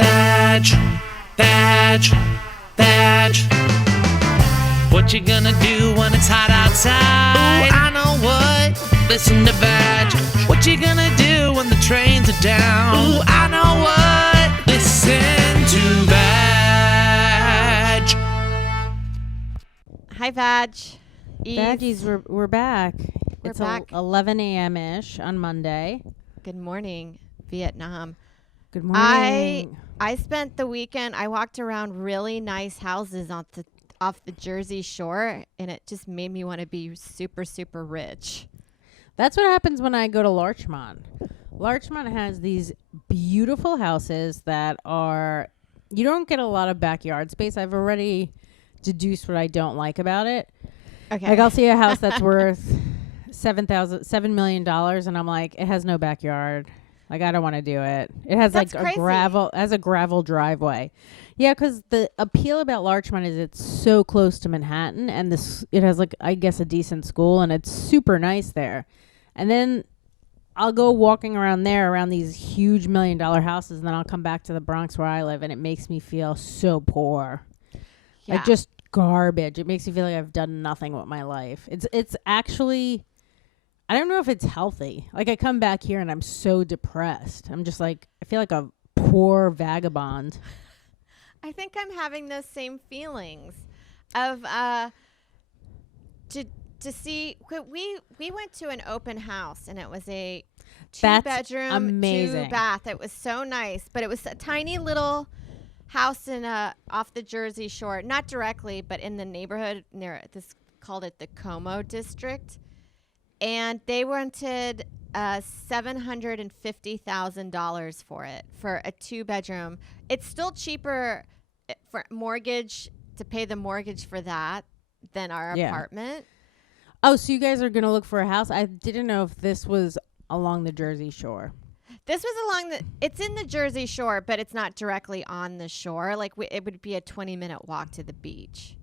Vadge, Vadge, Vadge. What you gonna do when it's hot outside? Ooh, I know what. Listen to Vadge. What you gonna do when the trains are down? Ooh, I know what. Listen to Vadge. Hi, Vadge. Veggies, we're back. We're It's back. 11 a.m.-ish on Monday. Good morning, Vietnam. Good morning. I spent the weekend, I walked around really nice houses off the Jersey Shore, and it just made me want to be super, super rich. That's what happens when I go to Larchmont. Larchmont has these beautiful houses that are... You don't get a lot of backyard space. I've already deduced what I don't like about it. Okay. Like, I'll see a house that's worth $7 million, and I'm like, it has no backyard. Like, I don't want to do it. It has That's like crazy. a gravel driveway. Yeah, because the appeal about Larchmont is it's so close to Manhattan, and it has like, I guess, a decent school, and it's super nice there. And then I'll go walking around there around these huge $1 million houses, and then I'll come back to the Bronx where I live, and it makes me feel so poor. Yeah. Like, just garbage. It makes me feel like I've done nothing with my life. It's actually, I don't know if it's healthy. Like, I come back here and I'm so depressed. I'm just like, I feel like a poor vagabond. I think I'm having those same feelings of to see. We went to an open house, and it was a That's 2-bedroom, amazing. 2-bath. It was so nice, but it was a tiny little house in off the Jersey Shore, not directly, but in the neighborhood near this, called it the Como district, and they wanted $750,000 for it for a 2-bedroom. It's still cheaper for mortgage to pay the mortgage for that than our apartment. Oh, so you guys are gonna look for a house? I didn't know if this was along the Jersey Shore. This was it's in the Jersey Shore, but it's not directly on the shore. Like, it would be a 20-minute walk to the beach.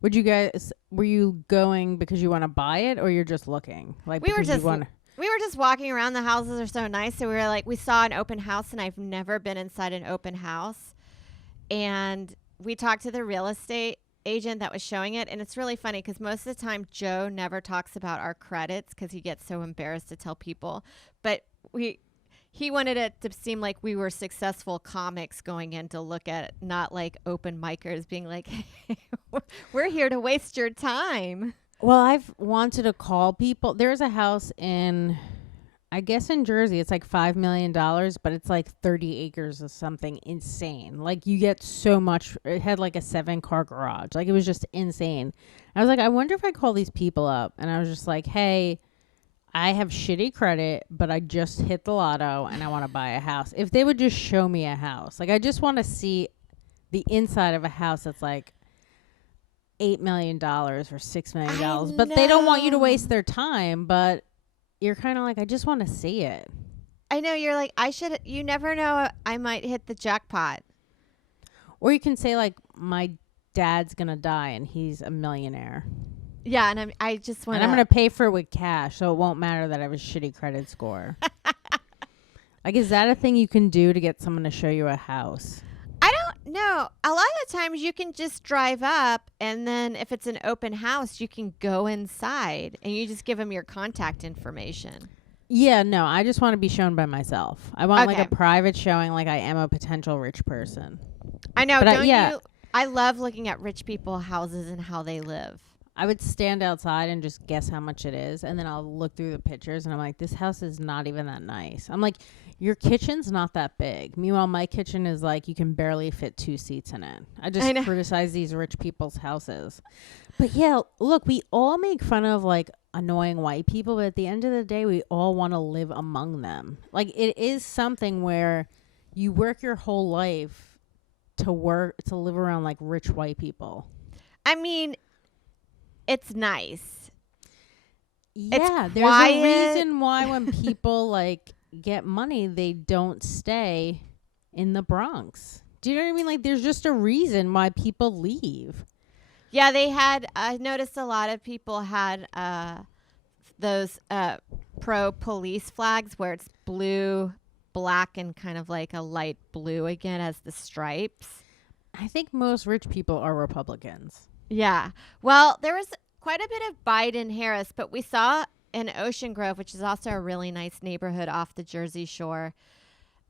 Were you going because you want to buy it, or you're just looking? Like, We were because just walking around. The houses are so nice. So we were like, we saw an open house, and I've never been inside an open house. And we talked to the real estate agent that was showing it. And it's really funny because most of the time Joe never talks about our credits because he gets so embarrassed to tell people. But he wanted it to seem like we were successful comics going in to look at it, not like open micers being like, hey, we're here to waste your time. Well, I've wanted to call people. There's a house in Jersey. It's like $5 million, but it's like 30 acres or something insane. Like, you get so much. It had like a 7-car garage. Like, it was just insane. I was like, I wonder if I call these people up. And I was just like, hey, I have shitty credit, but I just hit the lotto and I want to buy a house. If they would just show me a house. Like, I just want to see the inside of a house that's like $8 million or $6 million. But they don't want you to waste their time. But you're kind of like, I just want to see it. I know. You're like, you never know. I might hit the jackpot. Or you can say, like, my dad's going to die and he's a millionaire. Yeah, and I just want to... And I'm going to pay for it with cash, so it won't matter that I have a shitty credit score. Like, is that a thing you can do to get someone to show you a house? I don't know. A lot of the times you can just drive up, and then if it's an open house, you can go inside, and you just give them your contact information. Yeah, no, I just want to be shown by myself. I want, Okay. like, a private showing, like I am a potential rich person. I know, But you? I love looking at rich people's houses and how they live. I would stand outside and just guess how much it is, and then I'll look through the pictures, and I'm like, this house is not even that nice. I'm like, your kitchen's not that big. Meanwhile, my kitchen is like, you can barely fit 2 seats in it. I just criticize these rich people's houses. But yeah, look, we all make fun of like annoying white people, but at the end of the day, we all want to live among them. Like, it is something where you work your whole life to live around like rich white people. I mean... It's nice. Yeah, it's there's a reason why when people like get money, they don't stay in the Bronx. Do you know what I mean? Like, there's just a reason why people leave. Yeah, I noticed a lot of people had those pro-police flags where it's blue, black and kind of like a light blue again as the stripes. I think most rich people are Republicans. Yeah. Well, there was quite a bit of Biden-Harris, but we saw in Ocean Grove, which is also a really nice neighborhood off the Jersey Shore,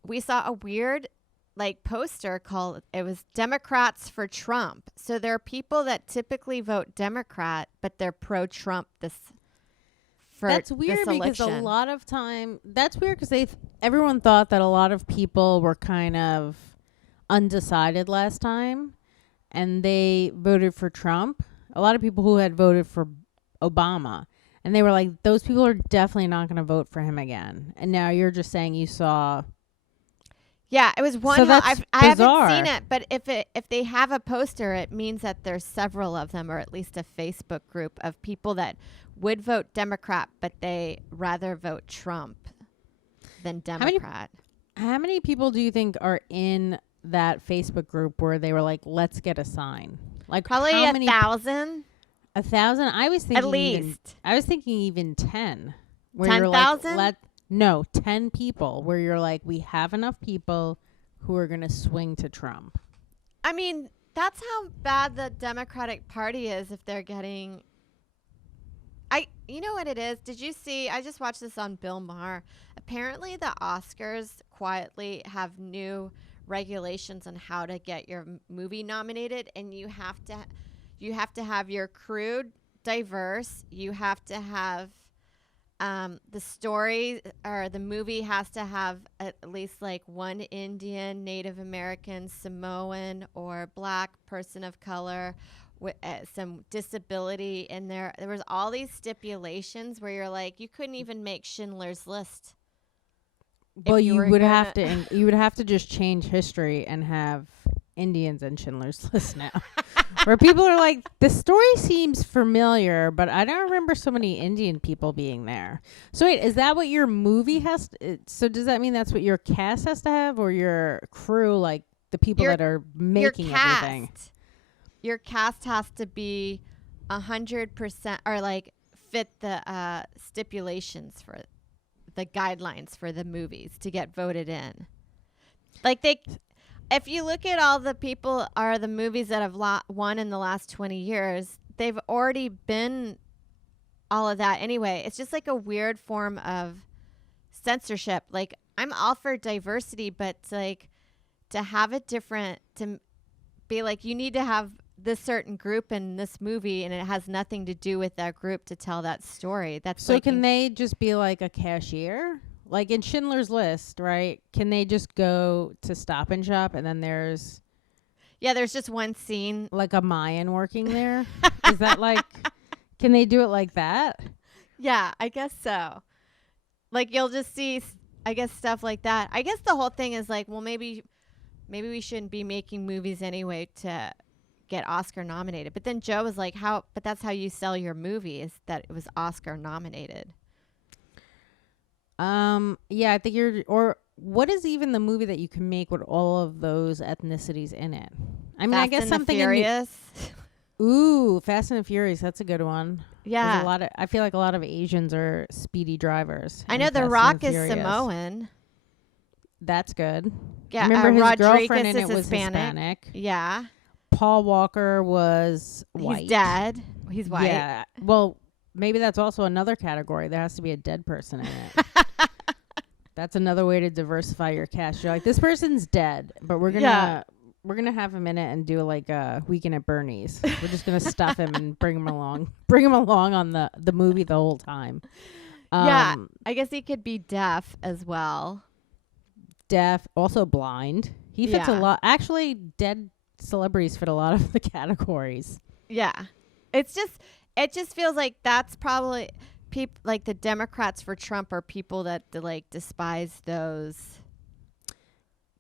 we saw a weird like poster called, it was Democrats for Trump. So there are people that typically vote Democrat, but they're pro-Trump That's weird this because a election. lot of time, that's weird because everyone thought that a lot of people were kind of undecided last time and they voted for Trump. A lot of people who had voted for Obama, and they were like, those people are definitely not going to vote for him again. And now you're just saying you saw. Yeah, it was one. So that's I haven't bizarre. seen it, but if they have a poster, it means that there's several of them, or at least a Facebook group of people that would vote Democrat, but they rather vote Trump than Democrat. How many people do you think are in that Facebook group where they were like, let's get a sign? Like Probably how 1,000 1,000? I was thinking at least. I was thinking even 10. Where you're like, 10,000? No, 10 people where you're like, we have enough people who are going to swing to Trump. I mean, that's how bad the Democratic Party is if they're getting. You know what it is? Did you see? I just watched this on Bill Maher. Apparently, the Oscars quietly have new regulations on how to get your movie nominated, and you have to have your crew diverse. You have to have the story or the movie has to have at least like one Indian, Native American, Samoan, or black person of color with some disability in there. There was all these stipulations where you're like, you couldn't even make Schindler's List. Well, you would have to just change history and have Indians in Schindler's List now. Where people are like, the story seems familiar, but I don't remember so many Indian people being there. So wait, is that what your movie has so does that mean that's what your cast has to have, or your crew, like the people that are making everything? Your cast has to be 100% or like fit the stipulations for the guidelines for the movies to get voted in. Like if you look at all the people or the movies that have won in the last 20 years, they've already been all of that anyway. It's just like a weird form of censorship. Like, I'm all for diversity, but like to have it different, to be like, you need to have this certain group in this movie and it has nothing to do with that group to tell that story. That's so like, can they just be like a cashier? Like in Schindler's List, right? Can they just go to Stop and Shop and then there's just one scene. like a Mayan working there? Is that like, can they do it like that? Yeah, I guess so. Like, you'll just see, I guess, stuff like that. I guess the whole thing is like, well, maybe we shouldn't be making movies anyway to get Oscar nominated. But then Joe was like, but that's how you sell your movie, is that it was Oscar nominated. Yeah, I think or what is even the movie that you can make with all of those ethnicities in it? I mean, Fast I guess and something the Furious. Ooh, Fast and the Furious, that's a good one. Yeah. I feel like a lot of Asians are speedy drivers. I know The Rock is Samoan. That's good. Yeah, remember his Rodriguez girlfriend in is it was Hispanic. Yeah. Paul Walker was white. He's dead. He's white. Yeah. Well, maybe that's also another category. There has to be a dead person in it. That's another way to diversify your cast. You're like, this person's dead, but we're gonna have him in it and do like a Weekend at Bernie's. We're just gonna stuff him and bring him along on the movie the whole time. Yeah, I guess he could be deaf as well. Deaf, also blind. He fits a Yeah. lot. Actually, dead celebrities fit a lot of the categories. Yeah, it just feels like that's probably people like the Democrats for Trump are people that like despise those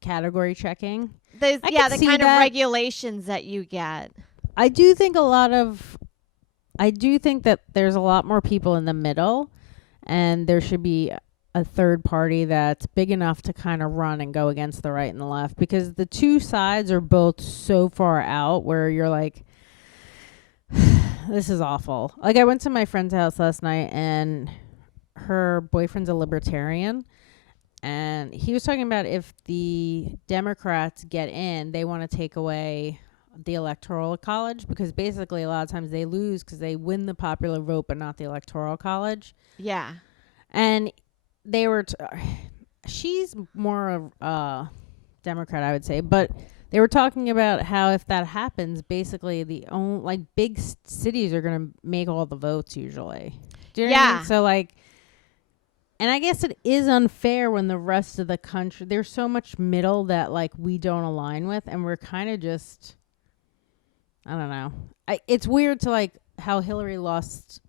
Category checking. the I kind could see of that. regulations that you get. I do think that there's a lot more people in the middle, and there should be a third party that's big enough to kind of run and go against the right and the left, because the two sides are both so far out where you're like, this is awful. Like, I went to my friend's house last night and her boyfriend's a libertarian, And he was talking about if the Democrats get in, they want to take away the electoral college, because basically a lot of times they lose because they win the popular vote but not the electoral college. Yeah. And they were she's more of a Democrat, I would say, but they were talking about how if that happens, basically the only like big cities are going to make all the votes usually. Do you know what I mean? So like, and I guess it is unfair when the rest of the country, there's so much middle that like we don't align with, and we're kind of just, I don't know. It's weird to like how Hillary lost,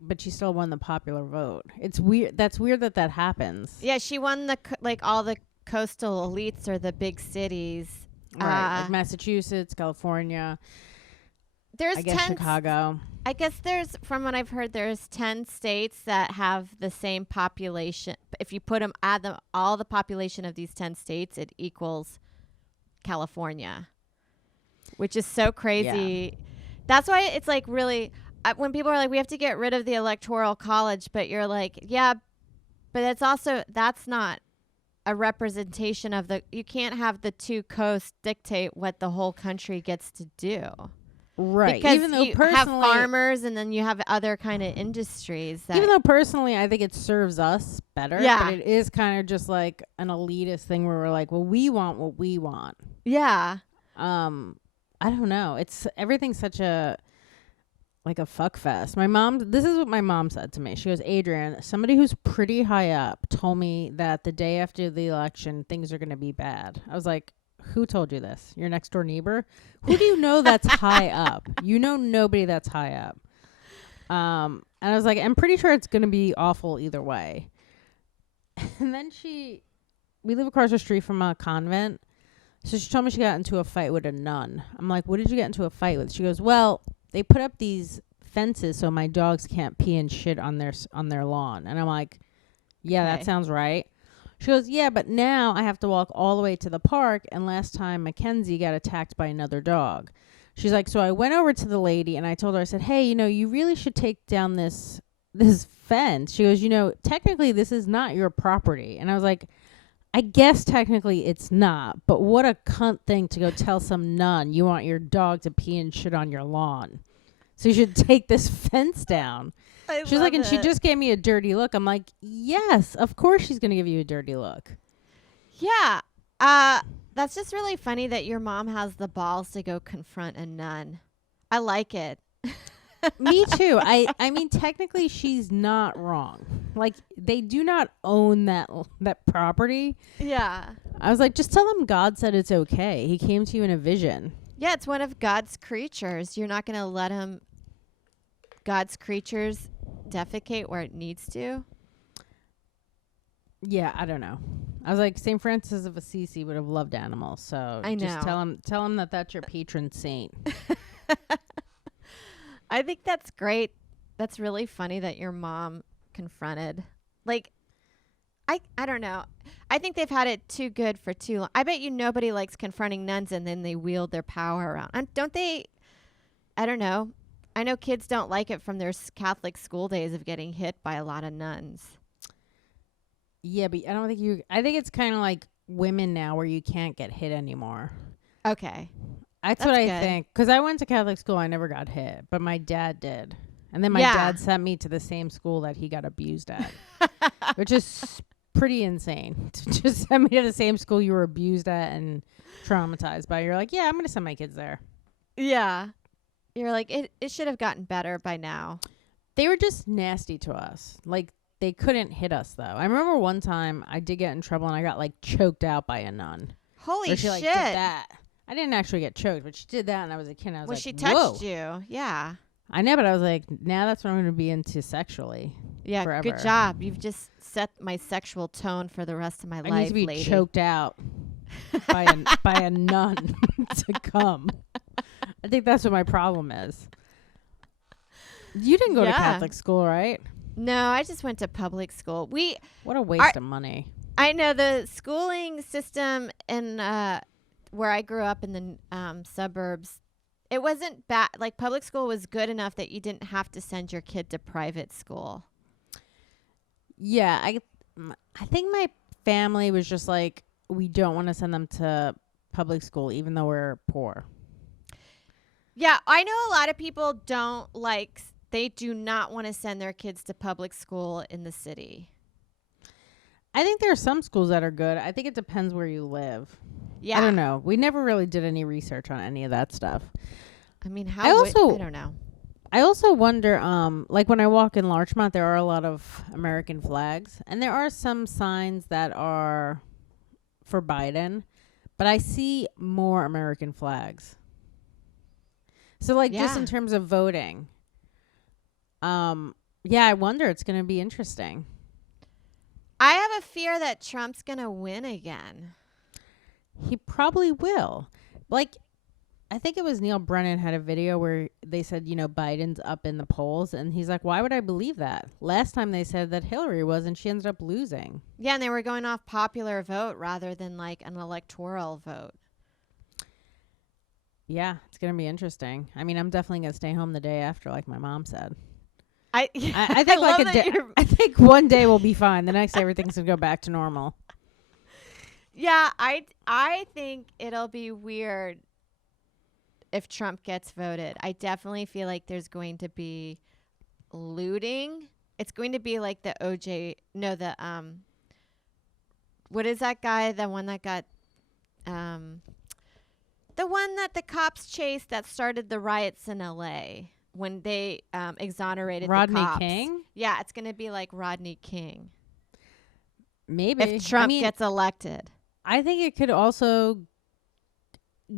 but she still won the popular vote. It's weird. That's weird that happens. Yeah, she won the like all the coastal elites or the big cities. Right, like Massachusetts, California. There's I guess Chicago. I guess there's, from what I've heard, there's 10 states that have the same population. If you add them, all the population of these 10 states, it equals California, which is so crazy. Yeah. That's why it's like really, when people are like, we have to get rid of the electoral college, but you're like, yeah, but that's not a representation of you can't have the two coasts dictate what the whole country gets to do. Right. Because even though you personally, have farmers and then you have other kind of industries. Even though personally I think it serves us better. Yeah. But it is kind of just like an elitist thing where we're like, well, we want what we want. Yeah. I don't know. Everything's such a fuck fest. This is what my mom said to me. She goes, Adrienne, somebody who's pretty high up told me that the day after the election, things are going to be bad. I was like, who told you this? Your next door neighbor? Who do you know that's high up? You know nobody that's high up. And I was like, I'm pretty sure it's going to be awful either way. And then we live across the street from a convent. So she told me she got into a fight with a nun. I'm like, what did you get into a fight with? She goes, well, they put up these fences so my dogs can't pee and shit on their lawn. And I'm like, yeah, okay. That sounds right. She goes, yeah, but now I have to walk all the way to the park, and last time Mackenzie got attacked by another dog. She's like, so I went over to the lady, and I told her, I said, hey, you really should take down this fence. She goes, technically this is not your property. And I was like, I guess technically it's not, but what a cunt thing to go tell some nun you want your dog to pee and shit on your lawn. So you should take this fence down. She's like, and she just gave me a dirty look. I'm like, yes, of course she's going to give you a dirty look. Yeah. That's just really funny that your mom has the balls to go confront a nun. I like it. Me too. I mean, technically she's not wrong. Like, they do not own that property. Yeah. I was like, just tell them God said it's okay. He came to you in a vision. Yeah, it's one of God's creatures. You're not going to let God's creatures defecate where it needs to. Yeah, I don't know. I was like, St. Francis of Assisi would have loved animals. So I know. Just tell him that that's your patron saint. I think that's great. That's really funny that your mom confronted. Like, I don't know. I think they've had it too good for too long. I bet you nobody likes confronting nuns and then they wield their power around. And don't they? I don't know. I know kids don't like it from their Catholic school days of getting hit by a lot of nuns. Yeah, but I think it's kind of like women now where you can't get hit anymore. Okay. That's what I think. Because I went to Catholic school. I never got hit. But my dad did. And then my dad sent me to the same school that he got abused at. Which is pretty insane. To just send me to the same school you were abused at and traumatized by. You're like, yeah, I'm going to send my kids there. Yeah. You're like, it should have gotten better by now. They were just nasty to us. Like, they couldn't hit us, though. I remember one time I did get in trouble and I got, choked out by a nun. Holy shit. Did that. I didn't actually get choked, but she did that and I was a kid and I was like, she whoa. touched you. Yeah. I know, but I was like, now that's what I'm going to be into sexually. Yeah, forever. Good job. You've just set my sexual tone for the rest of my life, I need to be lady. choked out by a nun to come. I think that's what my problem is. You didn't go to Catholic school, right? No, I just went to public school. What a waste of money. I know the schooling system in where I grew up in the suburbs. It wasn't bad. Like, public school was good enough that you didn't have to send your kid to private school. Yeah, I think my family was just like, we don't want to send them to public school, even though we're poor. Yeah, I know a lot of people they do not want to send their kids to public school in the city. I think there are some schools that are good. I think it depends where you live. Yeah. I don't know. We never really did any research on any of that stuff. I mean, I don't know. I also wonder, like when I walk in Larchmont, there are a lot of American flags, and there are some signs that are for Biden, but I see more American flags. So, like, just in terms of voting, yeah, I wonder. It's going to be interesting. I have a fear that Trump's going to win again. He probably will. Like, I think it was Neil Brennan had a video where they said, Biden's up in the polls. And he's like, why would I believe that? Last time they said that Hillary was, and she ended up losing. Yeah, and they were going off popular vote rather than like an electoral vote. Yeah, it's going to be interesting. I mean, I'm definitely going to stay home the day after, like my mom said. I think I think one day we'll be fine. The next day everything's going to go back to normal. Yeah, I think it'll be weird if Trump gets voted. I definitely feel like there's going to be looting. It's going to be like the what is that guy? The one that got the one that the cops chased that started the riots in LA when they exonerated Rodney the cops. King? Yeah, it's going to be like Rodney King. Maybe. If Trump gets elected. I think it could also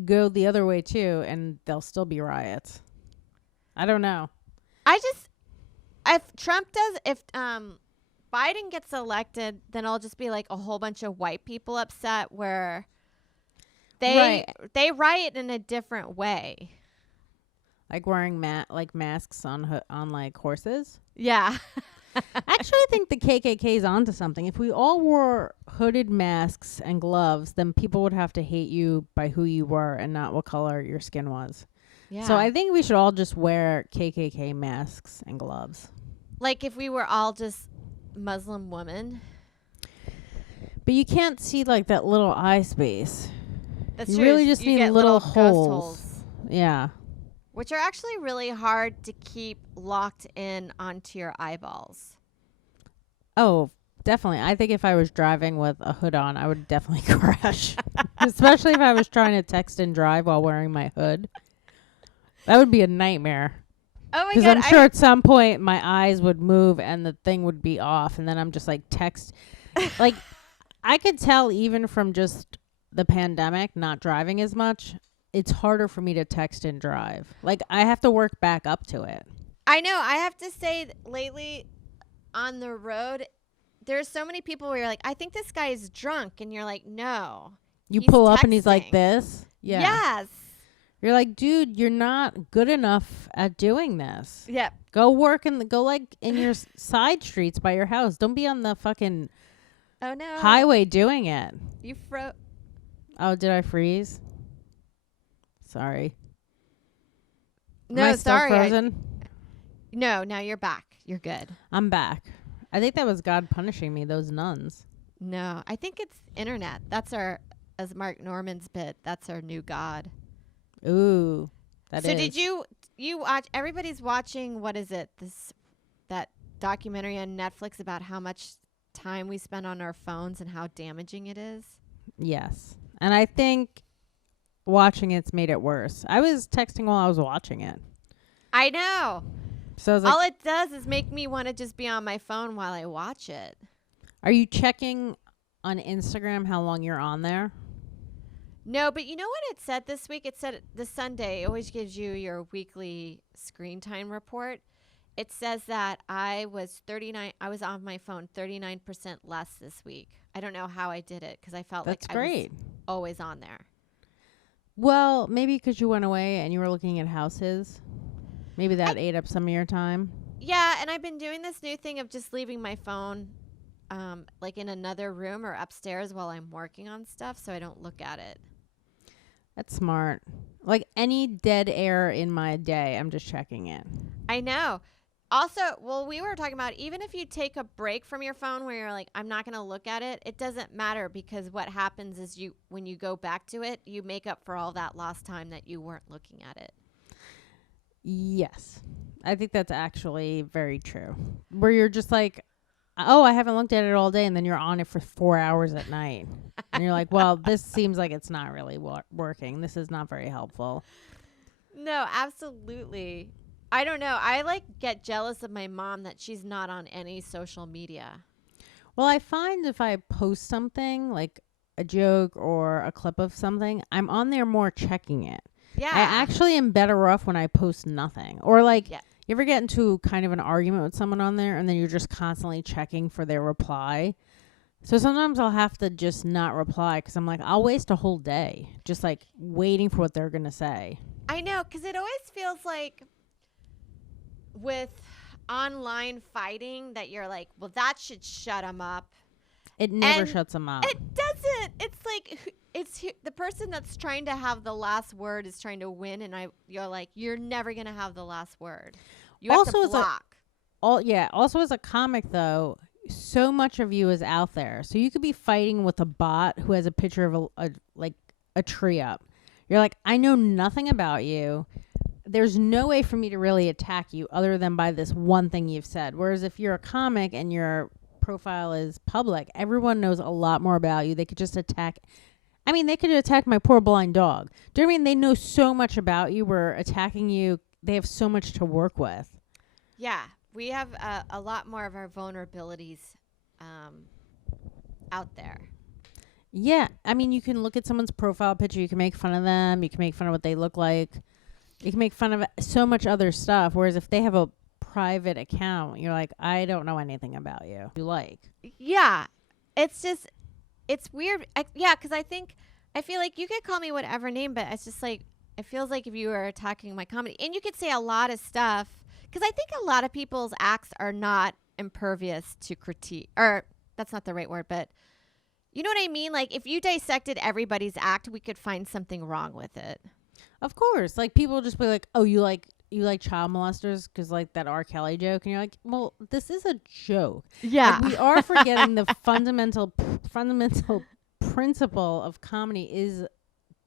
go the other way too, and there'll still be riots. I don't know. If Biden gets elected, then it'll just be like a whole bunch of white people upset where they riot in a different way. Like wearing masks on like horses? Yeah. Actually, I think the KKK is onto something. If we all wore hooded masks and gloves, then people would have to hate you by who you were and not what color your skin was. Yeah. So I think we should all just wear KKK masks and gloves. Like if we were all just Muslim women. But you can't see like that little eye space. That's you true. really just need little ghost holes. Yeah. Which are actually really hard to keep locked in onto your eyeballs. Oh, definitely. I think if I was driving with a hood on, I would definitely crash. Especially if I was trying to text and drive while wearing my hood. That would be a nightmare. Oh my God. Because I'm sure at some point my eyes would move and the thing would be off. And then I'm just like like I could tell even from just the pandemic, not driving as much, it's harder for me to text and drive. Like, I have to work back up to it. I know. I have to say, lately on the road, there's so many people where you're like, I think this guy is drunk. And you're like, no. You pull up and he's like this. Yeah. Yes. You're like, dude, you're not good enough at doing this. Yep. Go work go like in your side streets by your house. Don't be on the fucking highway doing it. You froze. Oh, did I freeze? Sorry. No, Am I still sorry. frozen? No, now you're back. You're good. I'm back. I think that was God punishing me, those nuns. No, I think it's internet. That's as Mark Norman's bit, that's our new God. Ooh, So did you watch, everybody's watching, what is it? That documentary on Netflix about how much time we spend on our phones and how damaging it is? Yes. And I think watching it's made it worse. I was texting while I was watching it. I know. So I was like, all it does is make me want to just be on my phone while I watch it. Are you checking on Instagram how long you're on there? No, but you know what it said this week? It said the Sunday always gives you your weekly screen time report. It says that I was on my phone 39% less this week. I don't know how I did it because I felt That's like great. I was always on there. Well, maybe because you went away and you were looking at houses. Maybe that ate up some of your time. Yeah, and I've been doing this new thing of just leaving my phone like in another room or upstairs while I'm working on stuff so I don't look at it. That's smart. Like any dead air in my day, I'm just checking it. I know. Also, well, we were talking about even if you take a break from your phone where you're like, I'm not going to look at it, it doesn't matter because what happens is when you go back to it, you make up for all that lost time that you weren't looking at it. Yes. I think that's actually very true. Where you're just like, oh, I haven't looked at it all day, and then you're on it for 4 hours at night. And you're like, well, this seems like it's not really working. This is not very helpful. No, absolutely. I don't know. I get jealous of my mom that she's not on any social media. Well, I find if I post something, like a joke or a clip of something, I'm on there more checking it. Yeah. I actually am better off when I post nothing. Or like, Yeah. you ever get into kind of an argument with someone on there and then you're just constantly checking for their reply? So sometimes I'll have to just not reply because I'm like, I'll waste a whole day just like waiting for what they're going to say. I know, because it always feels like with online fighting that you're like, well, that should shut them up. It never And shuts them up. It doesn't. It's like the person that's trying to have the last word is trying to win, and you're like, you're never gonna have the last word. You have Also, to as a- block. Also as a comic though, so much of you is out there. So you could be fighting with a bot who has a picture of a tree up. You're like, I know nothing about you. There's no way for me to really attack you other than by this one thing you've said. Whereas if you're a comic and your profile is public, everyone knows a lot more about you. They could just attack. I mean, they could attack my poor blind dog. Do you know what I mean? They know so much about you. We're attacking you. They have so much to work with. Yeah, we have a lot more of our vulnerabilities out there. Yeah. I mean, you can look at someone's profile picture. You can make fun of them. You can make fun of what they look like. You can make fun of so much other stuff. Whereas if they have a private account, you're like, I don't know anything about you. You like. Yeah, it's just, it's weird. Because I feel like you could call me whatever name, but it's just like, it feels like if you were attacking my comedy. And you could say a lot of stuff, because I think a lot of people's acts are not impervious to critique. Or, that's not the right word, but you know what I mean? Like, if you dissected everybody's act, we could find something wrong with it. Of course. Like, people just be like, oh, you like child molesters because like that R. Kelly joke, and you're like, well, this is a joke. Yeah. Like, we are forgetting the fundamental principle of comedy is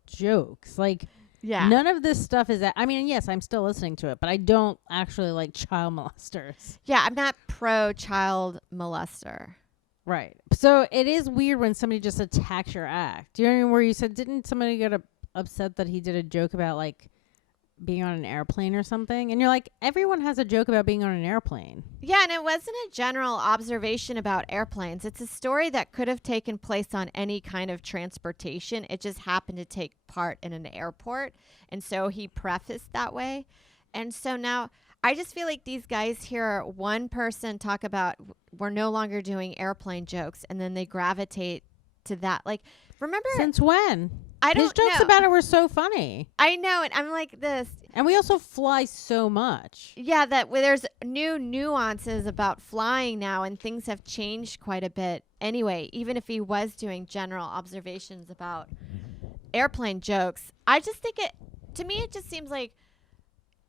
jokes. Like, Yeah. none of this stuff is that. I mean, yes, I'm still listening to it, but I don't actually like child molesters. Yeah, I'm not pro child molester. Right. So it is weird when somebody just attacks your act. Do you know what I mean? Where you said, didn't somebody get upset that he did a joke about like being on an airplane or something? And you're like, everyone has a joke about being on an airplane. Yeah, and it wasn't a general observation about airplanes. It's a story that could have taken place on any kind of transportation. It just happened to take part in an airport. And so he prefaced that way. And so now I just feel like these guys hear one person talk about we're no longer doing airplane jokes, and then they gravitate to that. Like, remember? Since when? I don't His jokes know. about it were so funny. I know, and I'm like this. And we also fly so much. Yeah, there's new nuances about flying now, and things have changed quite a bit. Anyway, even if he was doing general observations about airplane jokes, I just think to me, it just seems like,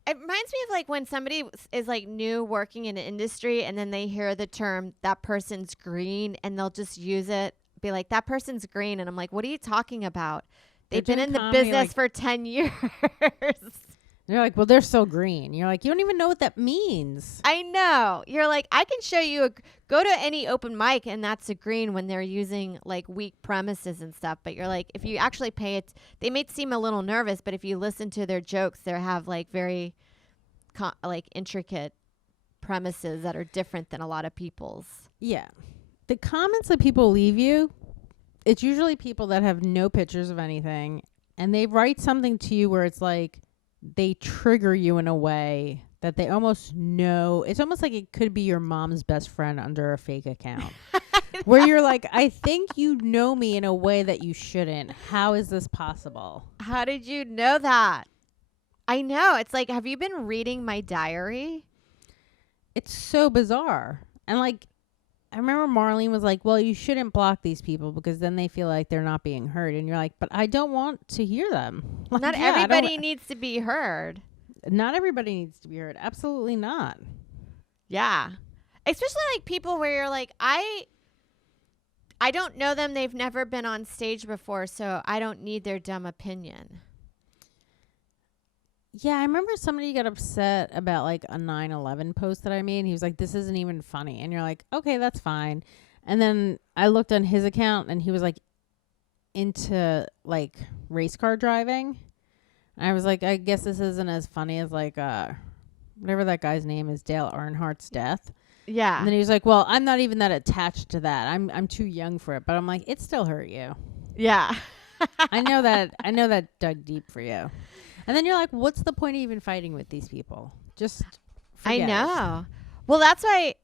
it reminds me of like when somebody is like new working in an industry and then they hear the term, that person's green, and they'll just use it, be like, that person's green. And I'm like, what are you talking about? They've been in the business for 10 years. You're like, well, they're so green. You're like, you don't even know what that means. I know. You're like, I can show you, go to any open mic and that's a green when they're using like weak premises and stuff. But you're like, if you actually pay it, they may seem a little nervous, but if you listen to their jokes, they have like very like intricate premises that are different than a lot of people's. Yeah. The comments that people leave you, it's usually people that have no pictures of anything, and they write something to you where it's like they trigger you in a way that they almost know. It's almost like it could be your mom's best friend under a fake account. Where you're like, I think you know me in a way that you shouldn't. How is this possible? How did you know that? I know. It's like, have you been reading my diary? It's so bizarre. And like, I remember Marlene was like, well, you shouldn't block these people because then they feel like they're not being heard. And you're like, but I don't want to hear them. Like, Not everybody needs to be heard. Not everybody needs to be heard. Absolutely not. Yeah. Especially like people where you're like, I don't know them. They've never been on stage before, so I don't need their dumb opinion. Yeah, I remember somebody got upset about like a 9/11 post that I made. He was like, "This isn't even funny," and you're like, "Okay, that's fine." And then I looked on his account, and he was like into like race car driving. I was like, I guess this isn't as funny as like whatever that guy's name is, Dale Earnhardt's death. Yeah. And then he was like, "Well, I'm not even that attached to that. I'm too young for it." But I'm like, it still hurt you. Yeah. I know that dug deep for you. And then you're like, what's the point of even fighting with these people? Just forget I it. know. Well, that's why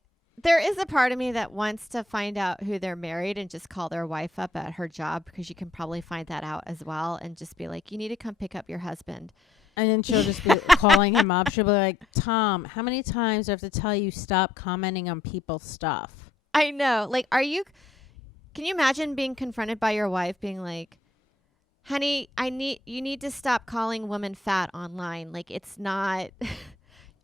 there is a part of me that wants to find out who they're married and just call their wife up at her job, because you can probably find that out as well, and just be like, you need to come pick up your husband. And then she'll just be calling him up. She'll be like, "Tom, how many times do I have to tell you stop commenting on people's stuff?" I know. Like, can you imagine being confronted by your wife being like, "Honey, you need to stop calling women fat online. Like, it's not,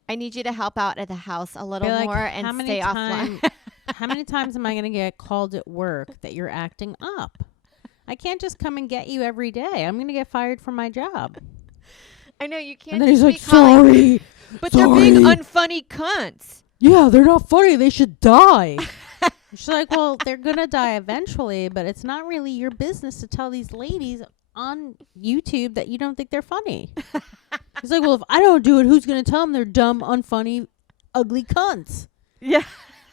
I need you to help out at the house a little Be like, more and stay offline." How many times am I going to get called at work that you're acting up? I can't just come and get you every day. I'm going to get fired from my job. I know you can't. And then he's like, calling, "Sorry, but sorry. they're being unfunny cunts. Yeah, they're not funny. They should die." She's like, "Well, they're going to die eventually, but it's not really your business to tell these ladies on YouTube that you don't think they're funny." He's like, "Well, if I don't do it, who's going to tell them they're dumb, unfunny, ugly cunts?" Yeah.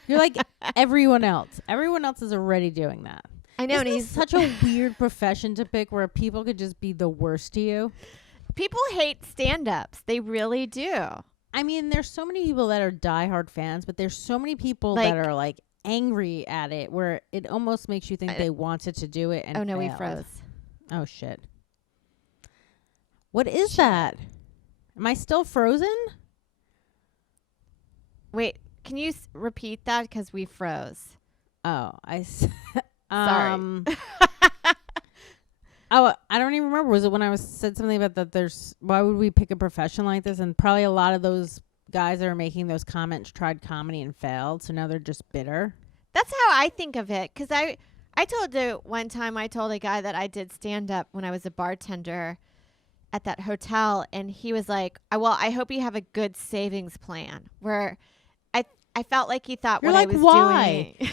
You're like everyone else. Everyone else is already doing that. I know. Isn't And this he's such a weird profession to pick where people could just be the worst to you. People hate stand-ups. They really do. I mean, there's so many people that are diehard fans, but there's so many people Like- that are like angry at it where it almost makes you think they wanted to do it and Oh no, we failed. froze. Oh shit. What is that? Am I still frozen? Wait, can you repeat that? Because we froze. Oh, Sorry. Oh, I don't even remember. Was it when I said something about that why would we pick a profession like this? And probably a lot of those guys that are making those comments tried comedy and failed, so now they're just bitter. That's how I think of it. Because I told you one time, I told a guy that I did stand-up when I was a bartender at that hotel, and he was like, "Well, I hope you have a good savings plan." Where I felt like he thought You're what like, I was why? doing.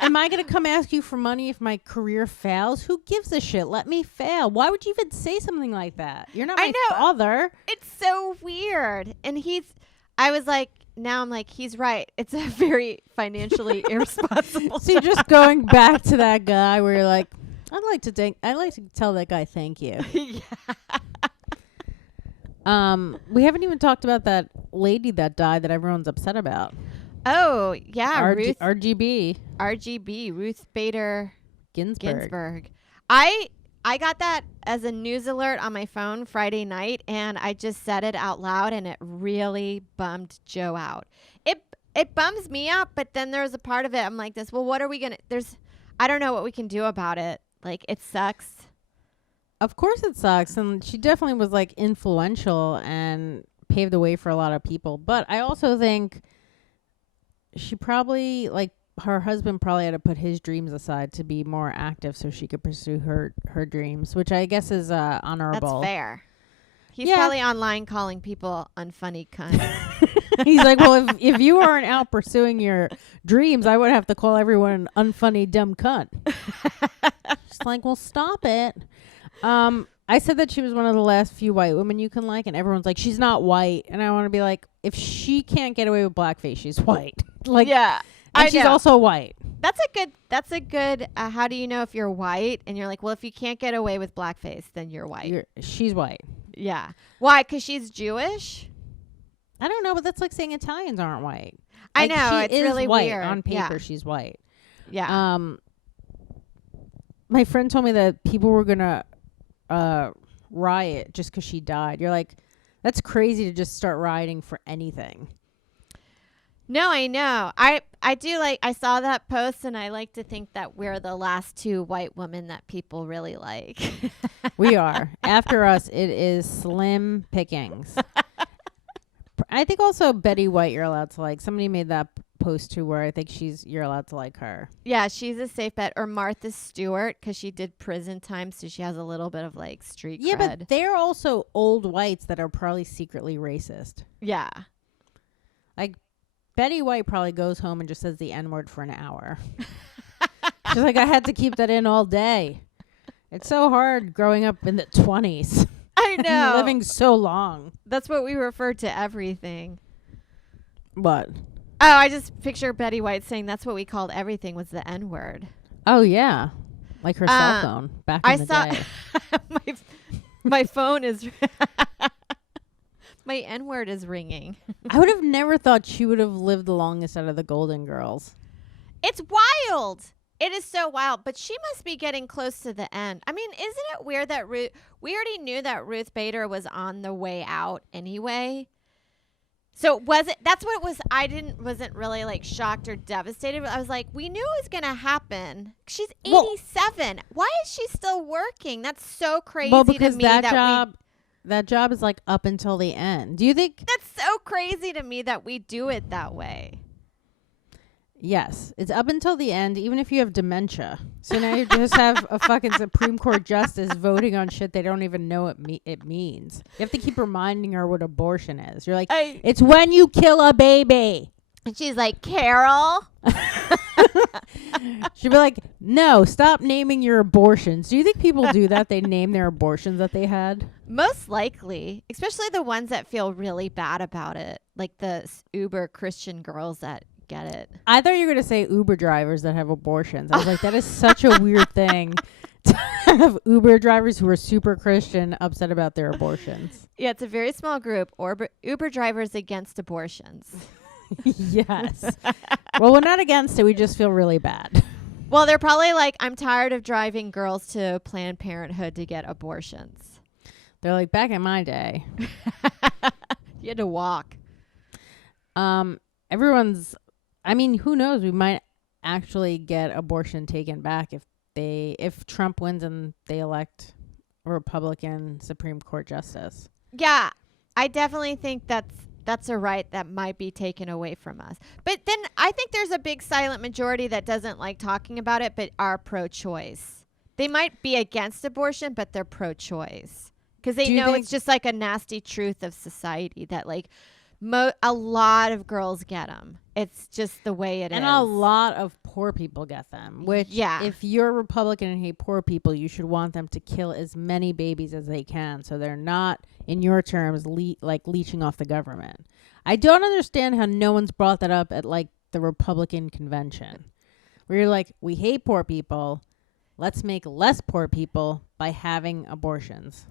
Am I going to come ask you for money if my career fails? Who gives a shit? Let me fail. Why would you even say something like that? You're not my father. It's so weird. And I was like, now I'm like, he's right. It's a very financially irresponsible So you're just going back to that guy where you're like, I'd like to tell that guy thank you. Yeah. We haven't even talked about that lady that died that everyone's upset about. Oh, yeah. RGB. Ruth Bader Ginsburg. I got that as a news alert on my phone Friday night, and I just said it out loud, and it really bummed Joe out. It bums me out, but then there's a part of it I'm like this, well, what are we going to, I don't know what we can do about it. Like, it sucks. Of course it sucks. And she definitely was like influential and paved the way for a lot of people. But I also think she probably, like, her husband probably had to put his dreams aside to be more active so she could pursue her dreams, which I guess is honorable. That's fair. He's probably online calling people unfunny cunts. He's like, well, if you weren't out pursuing your dreams, I would have to call everyone an unfunny dumb cunt. She's like, well, stop it. I said that she was one of the last few white women you can like, and everyone's like, she's not white. And I want to be like, if she can't get away with blackface, she's white. Like, yeah. And she's also white. That's a good, how do you know if you're white? And you're like, well, if you can't get away with blackface, then you're white. She's white. Yeah. Why? Because she's Jewish? I don't know, but that's like saying Italians aren't white. I Like, know. she It's is really white. weird. On paper, Yeah. she's white. Yeah. My friend told me that people were going to riot just because she died. You're like, that's crazy to just start rioting for anything. No, I know. I do I saw that post, and I like to think that we're the last two white women that people really like. We are. After us, it is slim pickings. I think also Betty White you're allowed to like. Somebody made that post too where I think you're allowed to like her. Yeah, she's a safe bet. Or Martha Stewart, because she did prison time, so she has a little bit of like street Yeah, cred. but they're also old whites that are probably secretly racist. Yeah. Like Betty White probably goes home and just says the N-word for an hour. She's like, I had to keep that in all day. It's so hard growing up in the 20s. I know. Living so long. That's what we refer to everything. What? Oh, I just picture Betty White saying that's what we called everything was the N-word. Oh, yeah. Like her cell phone back in the day. my phone is... my N-word is ringing. I would have never thought she would have lived the longest out of the Golden Girls. It's wild. It is so wild. But she must be getting close to the end. I mean, isn't it weird that we already knew that Ruth Bader was on the way out anyway? So that's what it was. Wasn't really like shocked or devastated. I was like, we knew it was going to happen. She's 87. Why is she still working? That's so crazy well, because to me that job is like up until the end. Do you think? That's so crazy to me that we do it that way. Yes, it's up until the end, even if you have dementia. So now you just have a fucking Supreme Court justice voting on shit they don't even know it means. You have to keep reminding her what abortion is. You're like, it's when you kill a baby. And she's like, Carol? She'd be like, no, stop naming your abortions. Do you think people do that? They name their abortions that they had? Most likely, especially the ones that feel really bad about it, like the uber Christian girls that get it. I thought you were going to say Uber drivers that have abortions. I was like, that is such a weird thing to have Uber drivers who are super Christian upset about their abortions. Yeah, it's a very small group. Uber drivers against abortions. Yes. Well, we're not against it. We just feel really bad. Well, they're probably like, I'm tired of driving girls to Planned Parenthood to get abortions. They're like, back in my day. You had to walk. I mean, who knows? We might actually get abortion taken back if Trump wins and they elect a Republican Supreme Court justice. Yeah, I definitely think that's a right that might be taken away from us. But then I think there's a big silent majority that doesn't like talking about it, but are pro-choice. They might be against abortion, but they're pro-choice because they know it's just like a nasty truth of society that like a lot of girls get them. It's just the way it is. And a lot of poor people get them, which if you're a Republican and hate poor people, you should want them to kill as many babies as they can so they're not, in your terms, leeching off the government. I don't understand how no one's brought that up at like the Republican convention where you're like, we hate poor people. Let's make less poor people by having abortions.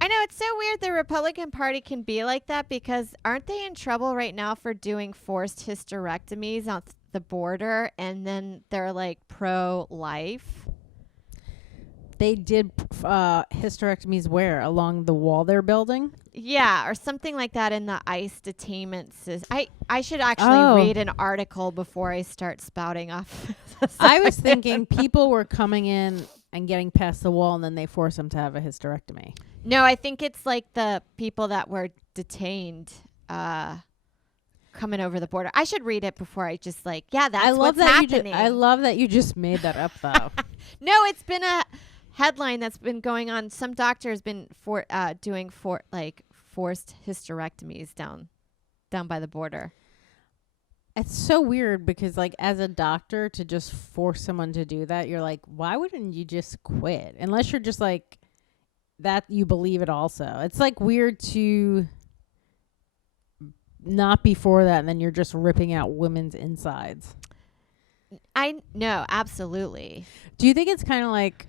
I know, it's so weird the Republican Party can be like that because aren't they in trouble right now for doing forced hysterectomies on the border and then they're like pro-life? They did hysterectomies where? Along the wall they're building? Yeah, or something like that in the ICE detainment system. I should actually read an article before I start spouting off. I was thinking people were coming in and getting past the wall and then they force them to have a hysterectomy. No, I think it's like the people that were detained coming over the border. I should read it before I just like, that's what's happening. I love that you just made that up, though. No, it's been a headline that's been going on. Some doctor's been doing forced hysterectomies down by the border. It's so weird because, like, as a doctor, to just force someone to do that, you're like, why wouldn't you just quit? Unless you're just like that, you believe it also. It's like weird to not be for that and then you're just ripping out women's insides. I know, absolutely. Do you think it's kind of like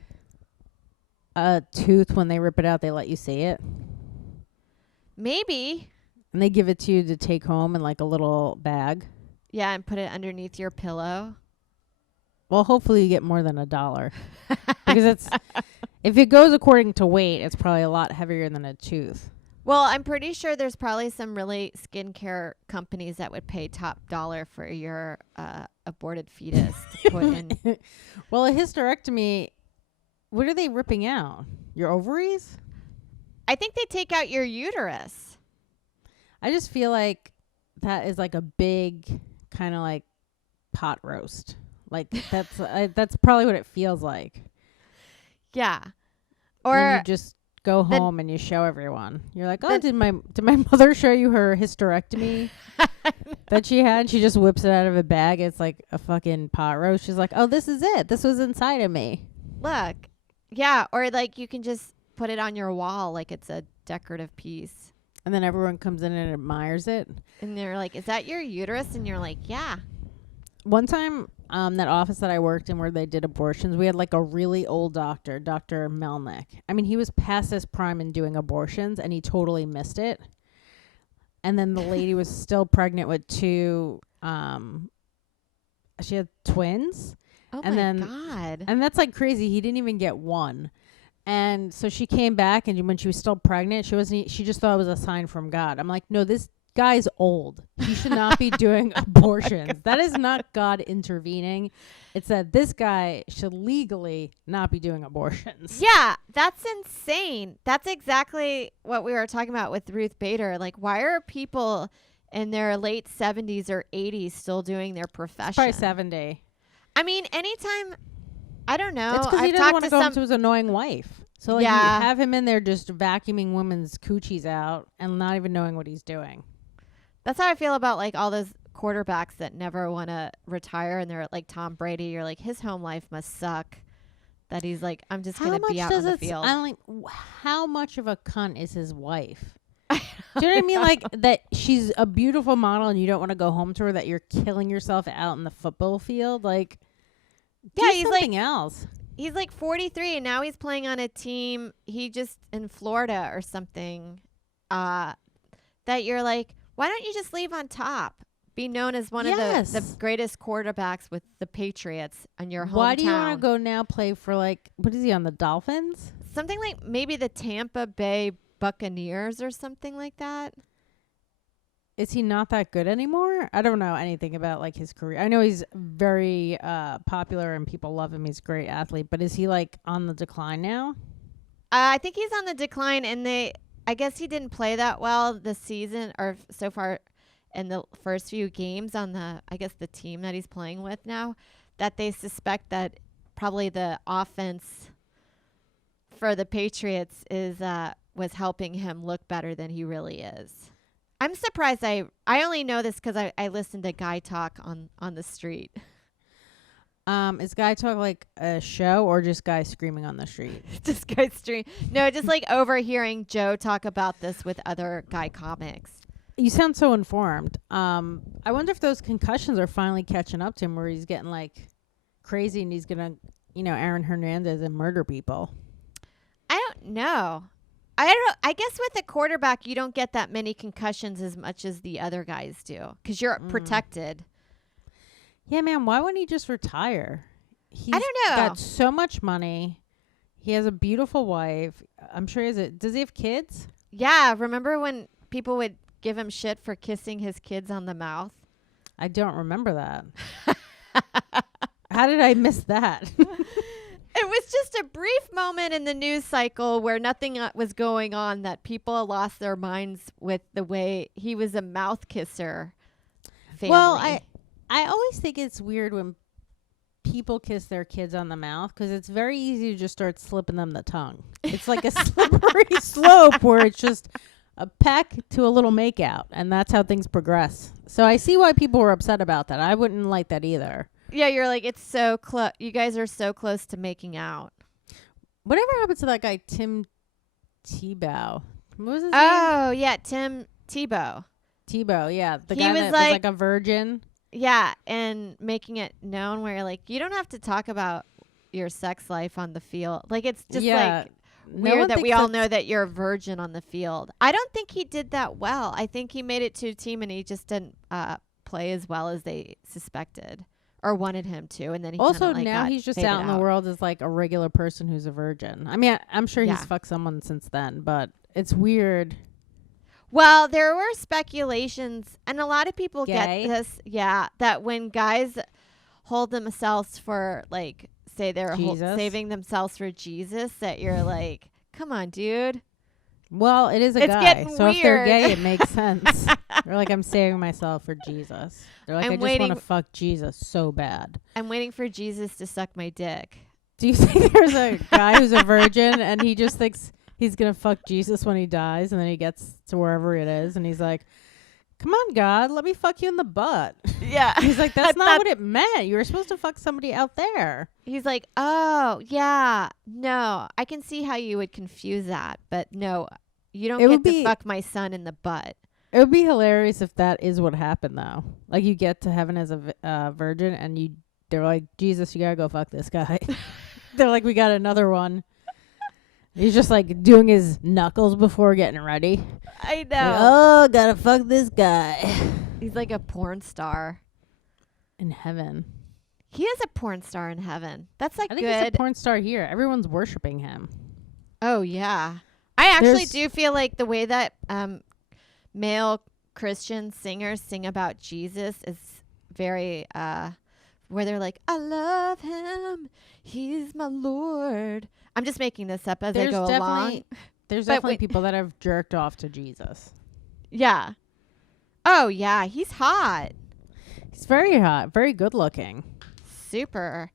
a tooth when they rip it out, they let you see it? Maybe. And they give it to you to take home in like a little bag? Yeah, and put it underneath your pillow. Well, hopefully you get more than $1 because if it goes according to weight, it's probably a lot heavier than a tooth. Well, I'm pretty sure there's probably some really skincare companies that would pay top dollar for your aborted fetus to put in. Well, a hysterectomy, what are they ripping out? Your ovaries? I think they take out your uterus. I just feel like that is like a big kind of like pot roast. Like that's probably what it feels like. Yeah. Or Or you just go home and you show everyone. You're like, oh, did my mother show you her hysterectomy that she had? She just whips it out of a bag. It's like a fucking pot roast. She's like, oh, this is it. This was inside of me. look. Yeah. Or like you can just put it on your wall like it's a decorative piece. And then everyone comes in and admires it. And they're like, is that your uterus? And you're like, yeah. One time, that office that I worked in where they did abortions, we had like a really old doctor, Dr. Melnick. I mean, he was past his prime in doing abortions and he totally missed it. And then the lady was still pregnant with two, she had twins. Oh And my then- God. And that's like crazy. He didn't even get one. And so she came back, and when she was still pregnant, she just thought it was a sign from God. I'm like, no, this guy's old. He should not be doing abortions. That is not God intervening. It's that this guy should legally not be doing abortions. Yeah, that's insane. That's exactly what we were talking about with Ruth Bader. Like, why are people in their late 70s or 80s still doing their profession? Probably 70. I mean, anytime, I don't know. It's because he I've doesn't talked want to to go home some. to his annoying wife. So like, Yeah. you have him in there just vacuuming women's coochies out and not even knowing what he's doing. That's how I feel about like all those quarterbacks that never want to retire, and they're like Tom Brady. You're like, his home life must suck. That he's like, I'm just How gonna much be out does on the it? field. I'm like, how much of a cunt is his wife? Do you know what I mean? Like that she's a beautiful model and you don't want to go home to her, that you're killing yourself out in the football field. Like, Yeah, do he's something else. He's like 43 and now he's playing on a team. He just in Florida or something. That you're like, why don't you just leave on top? Be known as one of the greatest quarterbacks with the Patriots on your hometown. Why do you want to go now play for like, what is he on, the Dolphins? Something like maybe the Tampa Bay Buccaneers or something like that. Is he not that good anymore? I don't know anything about like his career. I know he's very popular and people love him. He's a great athlete, but is he like on the decline now? I think he's on the decline, and I guess he didn't play that well this season or so far in the first few games on the team that he's playing with now, that they suspect that probably the offense for the Patriots was helping him look better than he really is. I'm surprised. I only know this because I listened to Guy Talk on the street. Is Guy Talk like a show or just guys screaming on the street? Just Guy stream. No, just like overhearing Joe talk about this with other Guy comics. You sound so informed. I wonder if those concussions are finally catching up to him, where he's getting like crazy and he's gonna, Aaron Hernandez and murder people. I don't know. I guess with a quarterback, you don't get that many concussions as much as the other guys do because you're protected. Yeah, man. Why wouldn't he just retire? He's I don't know. Got so much money. He has a beautiful wife. I'm sure does he have kids? Yeah. Remember when people would give him shit for kissing his kids on the mouth? I don't remember that. How did I miss that? It was just a brief moment in the news cycle where nothing was going on, that people lost their minds with the way he was a mouth kisser. Family. Well, I always think it's weird when people kiss their kids on the mouth because it's very easy to just start slipping them the tongue. It's like a slippery slope where it's just a peck to a little makeout, and that's how things progress. So I see why people were upset about that. I wouldn't like that either. Yeah, you're like, it's so close. You guys are so close to making out. Whatever happened to that guy, Tim Tebow? What was his name? Oh, yeah, Tim Tebow. Tebow, yeah. The He guy was that was like- like a virgin. Yeah, and making it known where you're like, you don't have to talk about your sex life on the field. Like, it's just like No weird one that we thinks all that's- know that you're a virgin on the field. I don't think he did that well. I think he made it to a team and he just didn't play as well as they suspected or wanted him to. And then he Also, kinda, like, now got he's just faded out in the world as like a regular person who's a virgin. I mean, I'm sure Yeah. he's fucked someone since then, but it's weird. Well, there were speculations, and a lot of people Gay? get this, that when guys hold themselves for, like, say they're Jesus? saving themselves for Jesus, that you're like, come on, dude. Well, it is a It's guy. getting So if they're weird. gay, it makes sense. They're like, I'm saving myself for Jesus. They're like, I'm I just waiting- want to fuck Jesus so bad. I'm waiting for Jesus to suck my dick. Do you think there's a guy who's a virgin and he just thinks he's going to fuck Jesus when he dies, and then he gets to wherever it is and he's like, come on, God, let me fuck you in the butt. Yeah. He's like, that's not what it meant. You were supposed to fuck somebody out there. He's like, oh, yeah. No, I can see how you would confuse that. But no, you don't It get would to be- fuck my son in the butt. It would be hilarious if that is what happened, though. Like, you get to heaven as a virgin, and they're like, Jesus, you gotta go fuck this guy. They're like, we got another one. He's just like doing his knuckles before getting ready. I know. Like, oh, gotta fuck this guy. He's like a porn star. In heaven. He is a porn star in heaven. That's like I think he's good. a porn star here. Everyone's worshiping him. Oh, yeah. I actually There's- do feel like the way that male Christian singers sing about Jesus is very, where they're like, I love him. He's my Lord. I'm just making this up as I go along. There's But definitely wait- people that have jerked off to Jesus. Yeah. Oh, yeah. He's hot. He's very hot, very good looking. Super.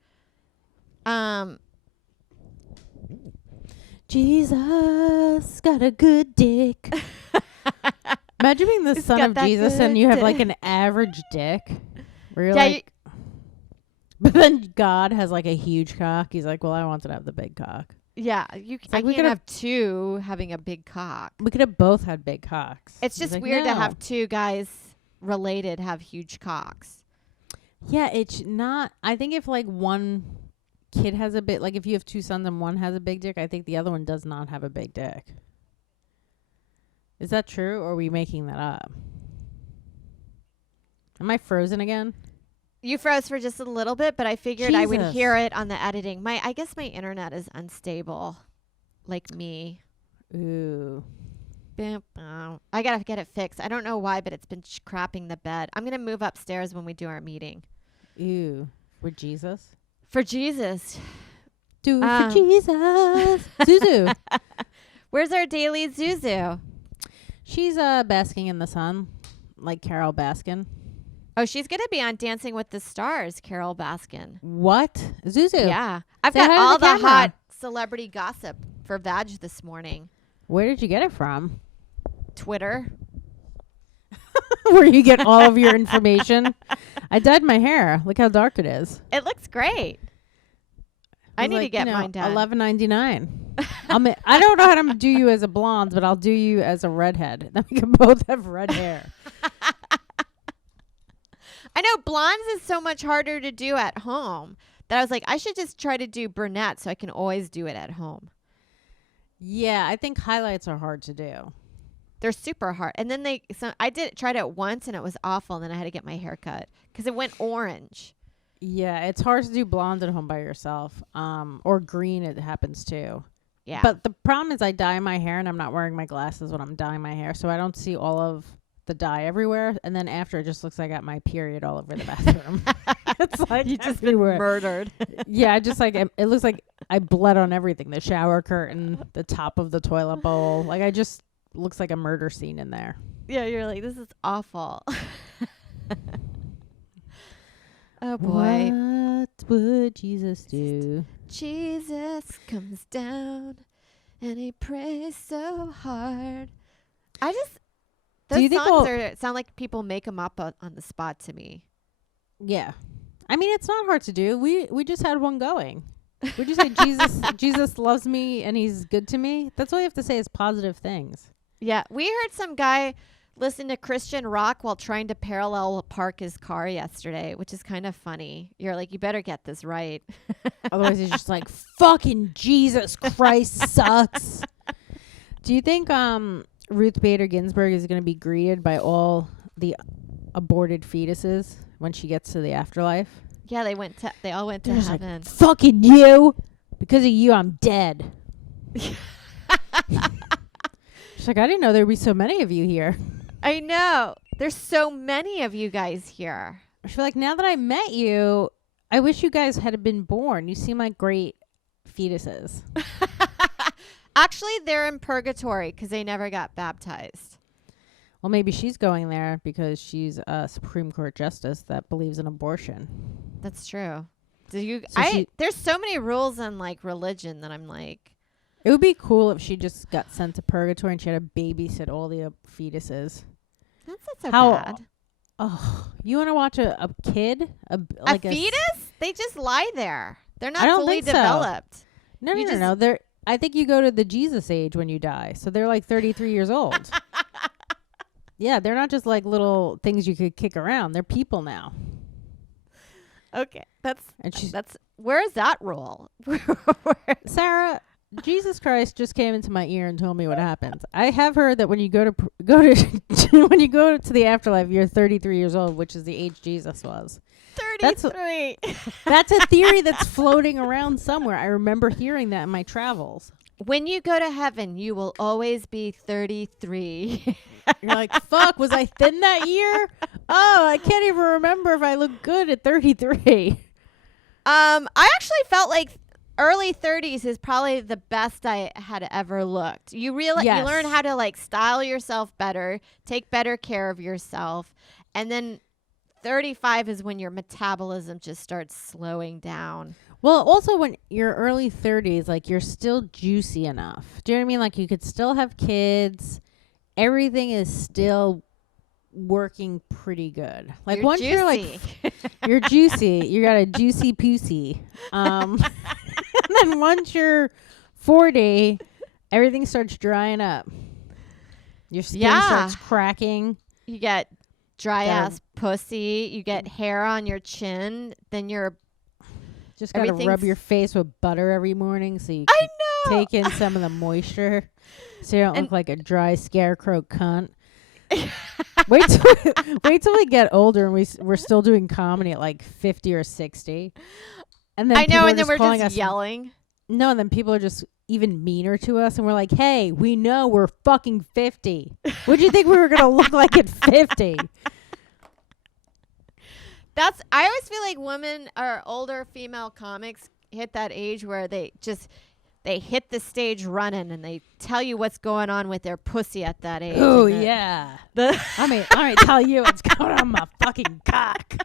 Jesus got a good dick. Imagine being the He's son got of that Jesus and good you have like dick. an average dick. Where you're Yeah, like, but then God has like a huge cock. He's like, well, I wanted to have the big cock. yeah. I like we can't could have two having a big cock. We could have both had big cocks. It's He's just like, weird to "No." have two guys related have huge cocks. Yeah, it's not. I think if like one kid has a big, like if you have two sons and one has a big dick, I think the other one does not have a big dick. Is that true, or are we making that up? Am I frozen again? You froze for just a little bit, but I figured I would Jesus. hear it on the editing. I guess my internet is unstable, like me. Ooh. Boop, bow. I gotta get it fixed. I don't know why, but it's been crapping the bed. I'm gonna move upstairs when we do our meeting. Ew. With Jesus? For Jesus. Do it for Jesus. Zuzu. Where's our daily Zuzu? She's basking in the sun, like Carol Baskin. Oh, she's gonna be on Dancing with the Stars, Carol Baskin. What? Zuzu. Yeah. I've Say got hi to all the the camera. hot celebrity gossip for Vadge this morning. Where did you get it from? Twitter. Where you get all of your information? I dyed my hair. Look how dark it is. It looks great. I need to get mine done. $11.99. I don't know how to do you as a blonde, but I'll do you as a redhead. Then we can both have red hair. I know blondes is so much harder to do at home that I was like, I should just try to do brunette so I can always do it at home. Yeah, I think highlights are hard to do. They're super hard. And then I tried it once and it was awful. And then I had to get my hair cut because it went orange. Yeah, it's hard to do blonde at home by yourself. Or green, it happens too. Yeah. But the problem is I dye my hair and I'm not wearing my glasses when I'm dyeing my hair, so I don't see all of the dye everywhere. And then after, it just looks like I got my period all over the bathroom. It's like you just been everywhere. murdered. Yeah, I just like it looks like I bled on everything. The shower curtain, the top of the toilet bowl. Like I just looks like a murder scene in there. Yeah, you're like, this is awful. Oh boy. What would Jesus do? Jesus comes down and he prays so hard. I just Do those you think songs sound like people make them up on the spot to me. Yeah. I mean, it's not hard to do. We just had one going. Would you say Jesus loves me and he's good to me? That's all you have to say is positive things. Yeah, we heard some guy listen to Christian rock while trying to parallel park his car yesterday, which is kind of funny. You're like, you better get this right. Otherwise, he's just like, fucking Jesus Christ sucks. Do you think Ruth Bader Ginsburg is going to be greeted by all the aborted fetuses when she gets to the afterlife? Yeah, they all went to They're just heaven. like, fucking you. Because of you, I'm dead. She's like, I didn't know there'd be so many of you here. I know. There's so many of you guys here. She's like, now that I met you, I wish you guys had been born. You seem like great fetuses. Actually, they're in purgatory because they never got baptized. Well, maybe she's going there because she's a Supreme Court justice that believes in abortion. That's true. There's so many rules in like religion that I'm like, It would be cool if she just got sent to purgatory and she had to babysit all the fetuses. that's not so How- bad. Oh, you want to watch a kid? A fetus? They just lie there. They're not fully think so. developed. No, You no. I think you go to the Jesus age when you die. So they're like 33 years old. Yeah, they're not just like little things you could kick around. They're people now. Okay, And she's where is that rule? Sarah. Jesus Christ just came into my ear and told me what happens. I have heard that when you go to when you go to the afterlife, you're 33 years old, which is the age Jesus was. 33. That's a theory that's floating around somewhere. I remember hearing that in my travels. When you go to heaven, you will always be 33. You're like, fuck, was I thin that year? Oh, I can't even remember if I look good at 33. I actually felt like early 30s is probably the best I had ever looked. You learn how to like style yourself better, take better care of yourself, and then 35 is when your metabolism just starts slowing down. Well, also when you're early 30s, like you're still juicy enough. Do you know what I mean? Like you could still have kids. Everything is still working pretty good. Like You're once you're like juicy. you're juicy, you got a juicy pussy. And then once you're 40, everything starts drying up. Your skin starts cracking. You get dry ass pussy. You get hair on your chin. Then you're just gotta rub your face with butter every morning so you I can know. take in some of the moisture, so you don't look like a dry scarecrow cunt. wait till we get older and we're still doing comedy at like 50 or 60, and then I know, and then we're calling just us yelling. No, and then people are just even meaner to us, and we're like, hey, we know we're fucking 50. What do you think we were gonna look like at 50? I always feel like women or older female comics hit that age where they hit the stage running and they tell you what's going on with their pussy at that age. Oh yeah. I mean, tell you what's going on with my fucking cock.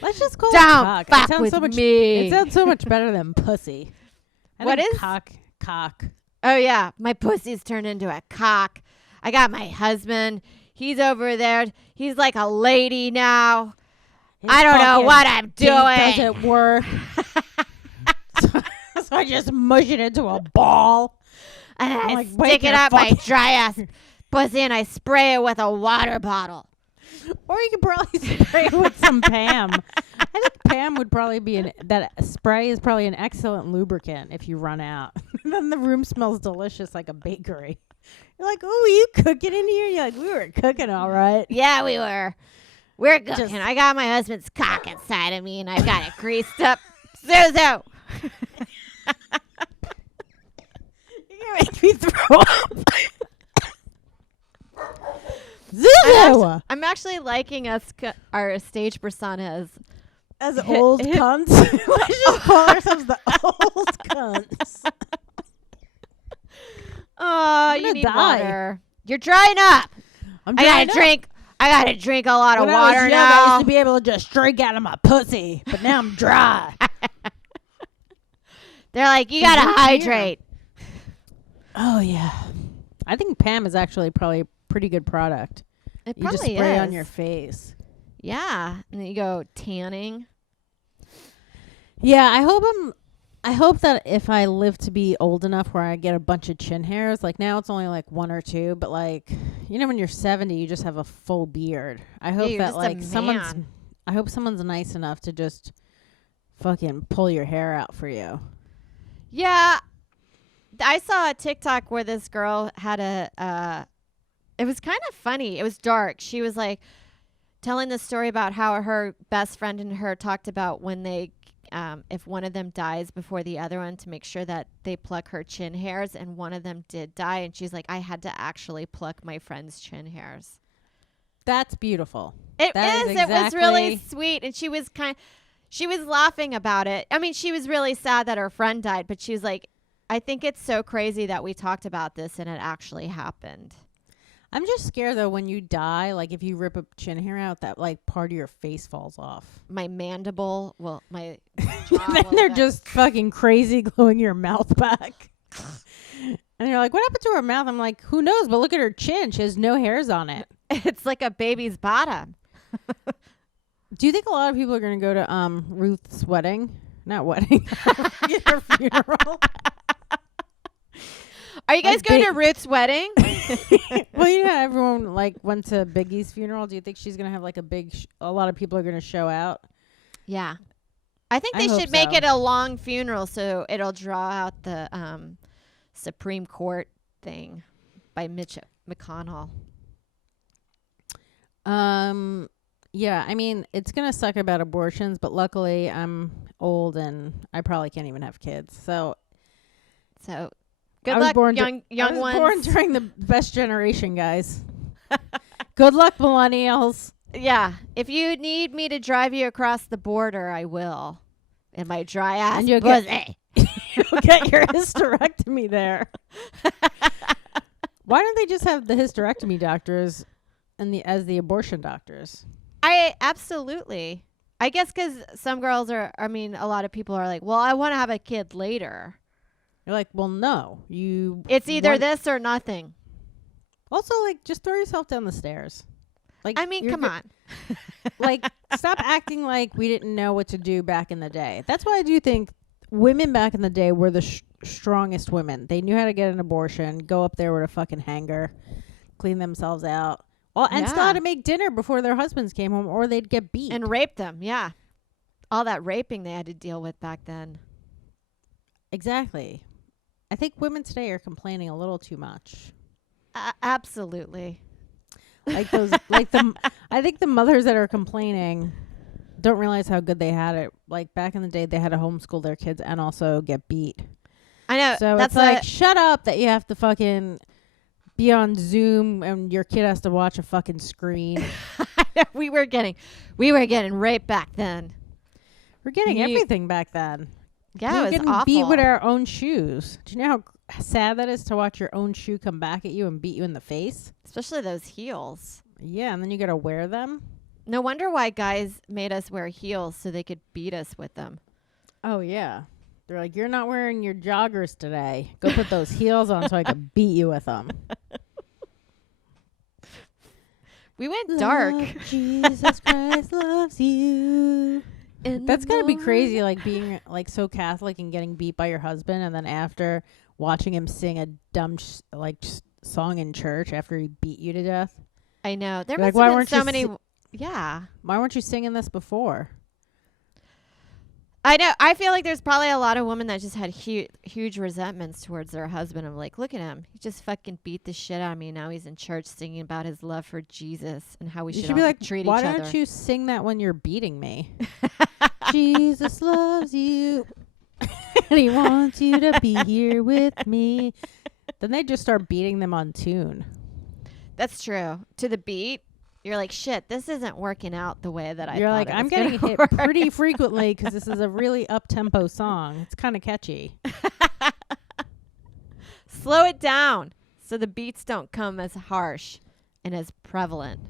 Let's just call it cock. Fuck It sounds with so much. me. It sounds so much better than pussy. What is cock? Oh yeah, my pussy's turned into a cock. I got my husband. He's over there. He's like a lady now. I don't know what I'm doing. Doesn't work. So I just mush it into a ball. And I like, wait, stick it you're up my fucking- dry ass pussy and I spray it with a water bottle. Or you could probably spray it with some Pam. I think Pam would probably that spray is probably an excellent lubricant if you run out. Then the room smells delicious like a bakery. You're like, oh, you cooking in here? You're like, we were cooking all right. Yeah, we were. We're cooking. Just- I got my husband's cock inside of me and I've got it greased up. Zuzu. You're going to make me throw up. Zuzu! I'm actually liking our stage persona As old cunts. Let's just call ourselves the old cunts. Oh, you gonna need die. water. You're drying up. I'm I drying gotta up. drink. I gotta drink a lot of When I was water young, I now. used to be able to just drink out of my pussy, but now I'm dry. They're like, you gotta hydrate. Oh yeah, I think Pam is actually probably a pretty good product. It You just probably spray is. on your face. Yeah, and then you go tanning. Yeah, I hope that if I live to be old enough where I get a bunch of chin hairs, like now it's only like 1 or 2, but like, you know, when you're 70, you just have a full beard. I hope you're that just a like man. I hope someone's nice enough to just fucking pull your hair out for you. Yeah, I saw a TikTok where this girl had it was kind of funny. It was dark. She was like telling the story about how her best friend and her talked about when they, if one of them dies before the other one, to make sure that they pluck her chin hairs, and one of them did die. And she's like, I had to actually pluck my friend's chin hairs. That's beautiful. It That is is. It was really exactly- sweet. And she was She was laughing about it. I mean, she was really sad that her friend died, but she was like, I think it's so crazy that we talked about this and it actually happened. I'm just scared though when you die, like if you rip a chin hair out, that like part of your face falls off. My mandible, my jaw Then will they're get- just fucking crazy gluing your mouth back. And you're like, what happened to her mouth? I'm like, who knows? But look at her chin. She has no hairs on it. It's like a baby's bottom. Do you think a lot of people are going to go to Ruth's wedding? Not wedding. Her funeral. Are you guys Like going to Ruth's wedding? Well, you know, everyone like went to Biggie's funeral. Do you think she's going to have like a lot of people are going to show out? Yeah. I think I they hope should make so. it a long funeral so it'll draw out the Supreme Court thing by Mitch McConnell. Yeah, I mean, it's going to suck about abortions, but luckily I'm old and I probably can't even have kids. So Good I was luck, born young I was ones. born during the best generation, guys. Good luck, millennials. Yeah. If you need me to drive you across the border, I will. In my dry ass And you'll pussy. You'll get your hysterectomy there. Why don't they just have the hysterectomy doctors and as the abortion doctors? I absolutely. I guess because some girls a lot of people are like, well, I want to have a kid later. You're like, well, no. It's either this or nothing. Also, like, just throw yourself down the stairs. Like, I mean, come on. Like, stop acting like we didn't know what to do back in the day. That's why I do think women back in the day were the strongest women. They knew how to get an abortion, go up there with a fucking hanger, clean themselves out, and still had to make dinner before their husbands came home or they'd get beat. And rape them, yeah. All that raping they had to deal with back then. Exactly. I think women today are complaining a little too much. Absolutely. Like those, I think the mothers that are complaining don't realize how good they had it. Like back in the day, they had to homeschool their kids and also get beat. I know. So that's it's like, shut up that you have to fucking be on Zoom and your kid has to watch a fucking screen. we were getting raped back then. We're getting everything back then. Yeah, we were it was getting awful. beat with our own shoes. Do you know how sad that is to watch your own shoe come back at you and beat you in the face? Especially those heels. Yeah, and then you got to wear them. No wonder why guys made us wear heels so they could beat us with them. Oh, yeah. They're like, you're not wearing your joggers today. Go put those heels on so I can beat you with them. We went dark. Love, Jesus Christ loves you. That's got to be crazy, like being like so Catholic and getting beat by your husband, and then after watching him sing a dumb song in church after he beat you to death. I know. There You're must like, why have been weren't so you many. Yeah. Why weren't you singing this before? I know. I feel like there's probably a lot of women that just had huge resentments towards their husband. I'm like, look at him. He just fucking beat the shit out of me. Now he's in church singing about his love for Jesus and how we You should should be all like, treat why each other. don't you sing that when you're beating me? Jesus loves you, and he wants you to be here with me. Then they just start beating them on tune. That's true. To the beat, you're like, shit, this isn't working out the way that I You're thought like, it I'm was gonna getting hit work." pretty frequently because this is a really up-tempo song. It's kind of catchy. Slow it down so the beats don't come as harsh and as prevalent.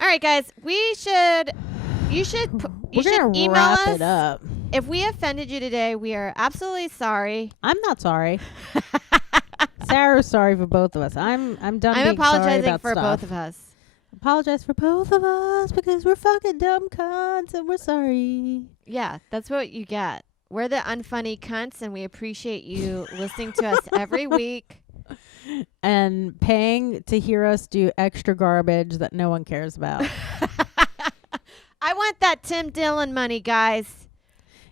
All right, guys, you should We're gonna email wrap us. it up. If we offended you today, we are absolutely sorry. I'm not sorry. Sarah's sorry for both of us. I'm done. I'm being sorry apologizing about for stuff. both of us. Apologize for both of us because we're fucking dumb cunts and we're sorry. Yeah, that's what you get. We're the unfunny cunts, and we appreciate you listening to us every week. And paying to hear us do extra garbage that no one cares about. I want that Tim Dillon money, guys.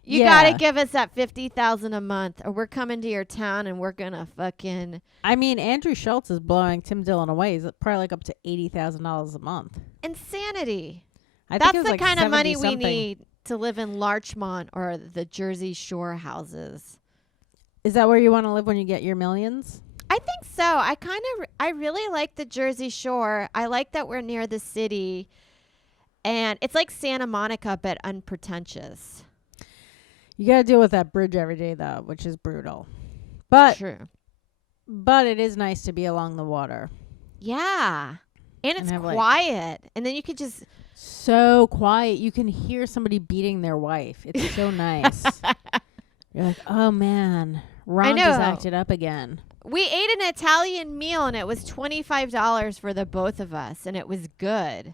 You Yeah. gotta give us that $50,000 a month, or we're coming to your town and we're gonna fucking I mean, Andrew Schultz is blowing Tim Dillon away. He's probably like up to $80,000 a month. insanity. I That's think it was the like kind of money we 70-something. need to live in Larchmont or the Jersey Shore houses. Is that where you want to live when you get your millions? I think so. I really like the Jersey Shore. I like that we're near the city. And it's like Santa Monica, but unpretentious. You got to deal with that bridge every day, though, which is brutal. But True. But it is nice to be along the water. Yeah. And it's have, quiet. And then you could just... So quiet. You can hear somebody beating their wife. It's so nice. You're like, oh, man. Ron just acted up again. We ate an Italian meal, and it was $25 for the both of us, and it was good.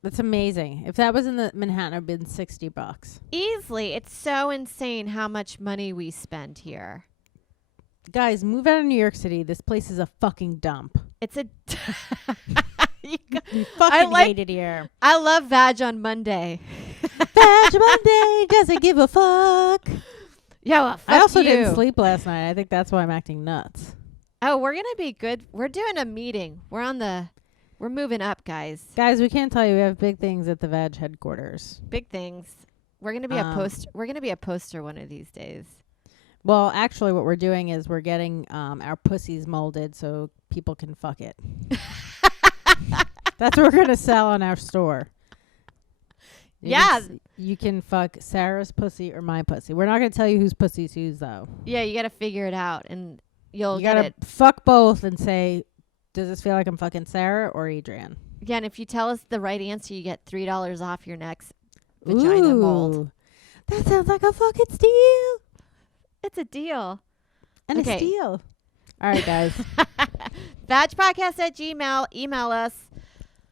That's amazing. If that was in the Manhattan, it would have been $60. Easily. It's so insane how much money we spend here. Guys, move out of New York City. This place is a fucking dump. It's a... You fucking hate it here. I love Vadge on Monday. Vadge Monday doesn't give a fuck. Yeah, well, fuck I also you. didn't sleep last night. I think that's why I'm acting nuts. Oh, we're going to be good. We're doing a meeting. We're moving up, guys. Guys, we can't tell you we have big things at the Vadge headquarters. Big things. We're going to be we're going to be a poster one of these days. Well, actually, what we're doing is we're getting our pussies molded so people can fuck it. That's what we're going to sell on our store. You can fuck Sarah's pussy or my pussy. We're not going to tell you whose pussy's whose, though. Yeah, you got to figure it out, and you got to fuck both and say, does this feel like I'm fucking Sarah or Adrienne? Yeah, and if you tell us the right answer, you get $3 off your next vagina mold. That sounds like a fucking steal. It's a deal. And a steal. All right, guys. VadgePodcast@gmail. Email us.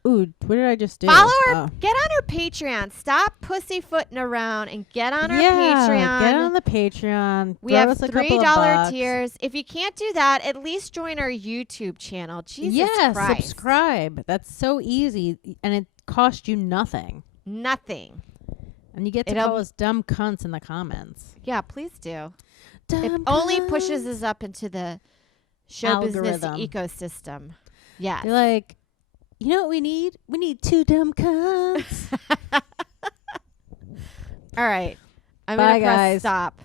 Ooh, what did I just do? Follow her. Get on her Patreon. Stop pussyfooting around and get on our Patreon. Get on the Patreon. We have $3 tiers. If you can't do that, at least join our YouTube channel. Jesus Christ. Subscribe. That's so easy, and it costs you nothing. Nothing. And you get to call us dumb cunts in the comments. Yeah, please do. Dumb only cunts. pushes us up into the show business ecosystem. Yeah. You're like, you know what we need? We need two dumb cunts. All right. I'm Bye, going to press guys. stop.